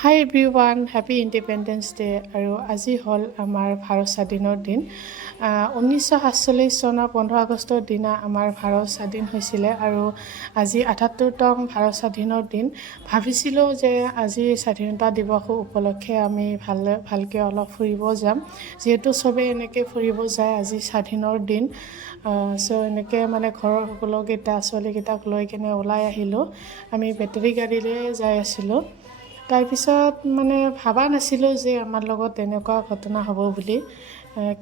হাই everyone, happy independence day. আৰু আজি হ'ল আমাৰ ভাৰত স্বাধীনৰ দিন। 1947 চনৰ 15 আগষ্টৰ দিনা আমাৰ ভাৰত স্বাধীন হৈছিলে আৰু আজি 78তম ভাৰত স্বাধীনৰ দিন। ভাবিছিলোঁ যে আজি স্বাধীনতা দিৱস উপলক্ষে আমি ভালকৈ অলপ ফুৰিব যাম, যিহেতু চবেই এনেকৈ ফুৰিব যায় আজি স্বাধীনৰ দিন। চ' এনেকৈ মানে ঘৰৰ সকলোকেইটা ছোৱালীকেইটাক লৈ কিনে ওলাই আহিলোঁ। আমি বেটেৰী গাড়ীৰে যাই আছিলোঁ। তাৰপিছত মানে ভাবা নাছিলোঁ যে আমাৰ লগত এনেকুৱা ঘটনা হ'ব বুলি,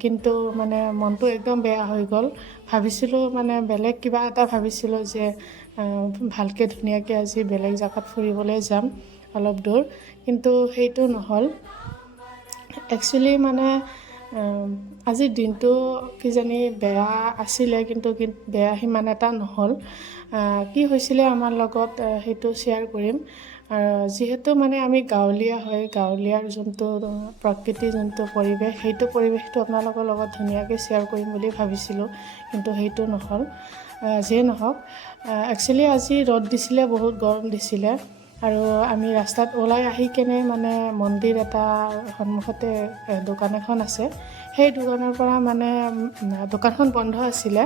কিন্তু মানে মনটো একদম বেয়া হৈ গ'ল। ভাবিছিলোঁ মানে বেলেগ কিবা এটা ভাবিছিলোঁ যে ভালকৈ ধুনীয়াকৈ আজি বেলেগ জেগাত ফুৰিবলৈ যাম অলপ দূৰ, কিন্তু সেইটো নহ'ল। একচুৱেলি মানে আজিৰ দিনটো কিজানি বেয়া আছিলে, কিন্তু বেয়া সিমান এটা নহ'ল। কি হৈছিলে আমাৰ লগত সেইটো শ্বেয়াৰ কৰিম। যিহেতু মানে আমি গাঁৱলীয়া হয়, গাঁৱলীয়াৰ যোনটো প্ৰকৃতি, যোনটো পৰিৱেশ, সেইটো পৰিৱেশটো আপোনালোকৰ লগত ধুনীয়াকৈ শ্বেয়াৰ কৰিম বুলি ভাবিছিলোঁ, কিন্তু সেইটো নহ'ল। যিয়ে নহওক, একচুৱেলি আজি ৰ'দ দিছিলে, বহুত গৰম দিছিলে আৰু আমি ৰাস্তাত ওলাই আহি কেনে মানে মন্দিৰ এটা সন্মুখতে দোকান এখন আছে, সেই দোকানৰ পৰা মানে দোকানখন বন্ধ আছিলে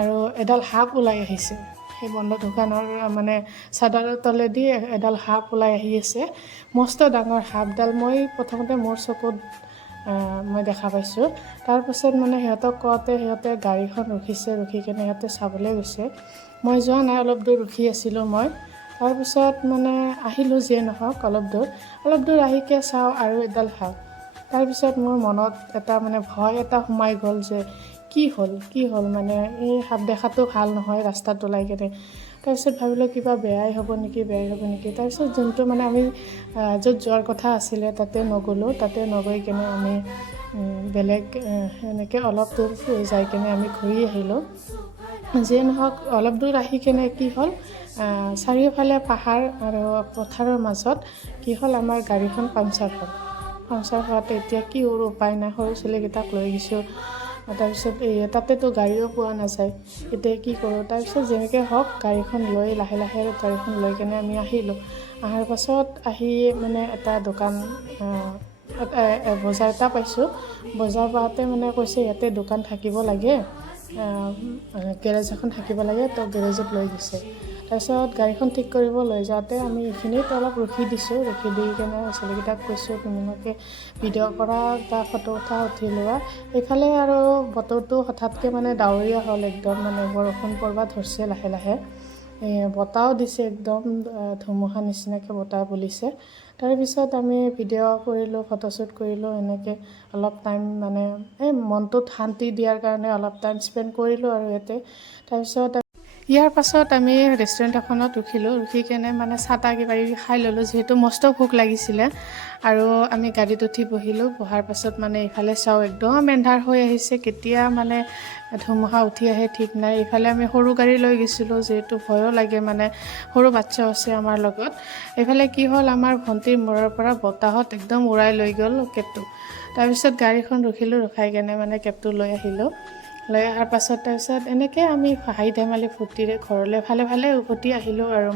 আৰু এডাল সাপ ওলাই আহিছে। সেই বন্ধ দোকানৰ মানে চাদৰৰ তলেদি এডাল সাপ ওলাই আহি আছে, মস্ত ডাঙৰ সাপডাল। মই প্ৰথমতে মোৰ চকুত মই দেখা পাইছোঁ। তাৰপাছত মানে সিহঁতক কওঁতে সিহঁতে গাড়ীখন ৰখি কেনে সিহঁতে চাবলৈ গৈছে। মই যোৱা নাই, অলপ দূৰ ৰখি আছিলোঁ মই। তাৰপিছত মানে আহিলোঁ, যিয়ে নহওক অলপ দূৰ আহিকে চাওঁ আৰু এডাল সাপ। তাৰপিছত মোৰ মনত এটা মানে ভয় এটা সোমাই গ'ল যে কি হ'ল মানে এই সাপ দেখাটো ভাল নহয় ৰাস্তাত ওলাই কেনে। তাৰপিছত ভাবিলোঁ কিবা বেয়াই হ'ব নেকি। তাৰপিছত যোনটো মানে আমি য'ত যোৱাৰ কথা আছিলে তাতে নগ'লোঁ। তাতে নগৈ কেনে আমি বেলেগ এনেকৈ অলপ দূৰ যাই কেনে আমি ঘূৰি আহিলোঁ। যিয়ে নহওক, অলপ দূৰ আহি কেনে কি হ'ল, চাৰিওফালে পাহাৰ আৰু পথাৰৰ মাজত কি হ'ল, আমাৰ গাড়ীখন পামচাৰ হোৱাতে এতিয়া কি কৰোঁ, উপায় নাই, সৰু ছোৱালীকেইটাক লৈ গৈছোঁ। তাৰপিছত তাতেতো গাড়ীও পোৱা নাযায়, এতিয়া কি কৰোঁ। তাৰপিছত যেনেকৈ হওক গাড়ীখন লৈ লাহে গাড়ীখন লৈ কেনে আমি আহিলোঁ। অহাৰ পাছত আহি মানে এটা দোকান, বজাৰ এটা পাইছোঁ। বজাৰ পাওঁতে মানে কৈছে ইয়াতে দোকান থাকিব লাগে, গেৰেজ এখন থাকিব লাগে, তো গেৰেজত লৈ গৈছে। তাৰপিছত গাড়ীখন ঠিক কৰিব লৈ যাওঁতে আমি এইখিনিত অলপ ৰখি দি কেনে ছোৱালীকেইটাক কৈছোঁ তোমালোকে ভিডিঅ' কৰা বা ফটো উঠি লোৱা। এইফালে আৰু বতৰটো হঠাৎকৈ মানে ডাৱৰীয়া হ'ল, একদম মানে বৰষুণ পৰিব ধৰিছে লাহে। বতাহও দিছে, একদম ধুমুহা নিচিনাকৈ বতাহ বলিছে। তাৰপিছত আমি ভিডিঅ' কৰিলোঁ, ফটোশ্বুট কৰিলোঁ। এনেকৈ অলপ টাইম মানে মনটোত শান্তি দিয়াৰ কাৰণে অলপ টাইম স্পেণ্ড কৰিলোঁ আৰু ইয়াতে। তাৰপিছত ইয়াৰ পাছত আমি ৰেষ্টুৰেণ্ট এখনত ৰখি কেনে মানে চাহ তাহ কিবা কিবি খাই ল'লোঁ, যিহেতু মস্ত ভোক লাগিছিলে। আৰু আমি গাড়ীত উঠি বহিলোঁ। বহাৰ পাছত মানে ইফালে চাওঁ একদম এন্ধাৰ হৈ আহিছে, কেতিয়া মানে ধুমুহা উঠি আহে ঠিক নাই। ইফালে আমি সৰু গাড়ী লৈ গৈছিলোঁ, যিহেতু ভয়ো লাগে, মানে সৰু বাচ্চাও আছে আমাৰ লগত। এইফালে কি হ'ল, আমাৰ ভণ্টিৰ মূৰৰ পৰা বতাহত একদম উৰাই লৈ গ'ল কেবটো। তাৰপিছত গাড়ীখন ৰখাই কেনে মানে কেবটো লৈ আহিলোঁ। লৈ অহাৰ পাছত তাৰপিছত এনেকৈ আমি হাঁহি ধেমালি ফূৰ্তিৰে ঘৰলৈ ভালে উভতি আহিলোঁ আৰু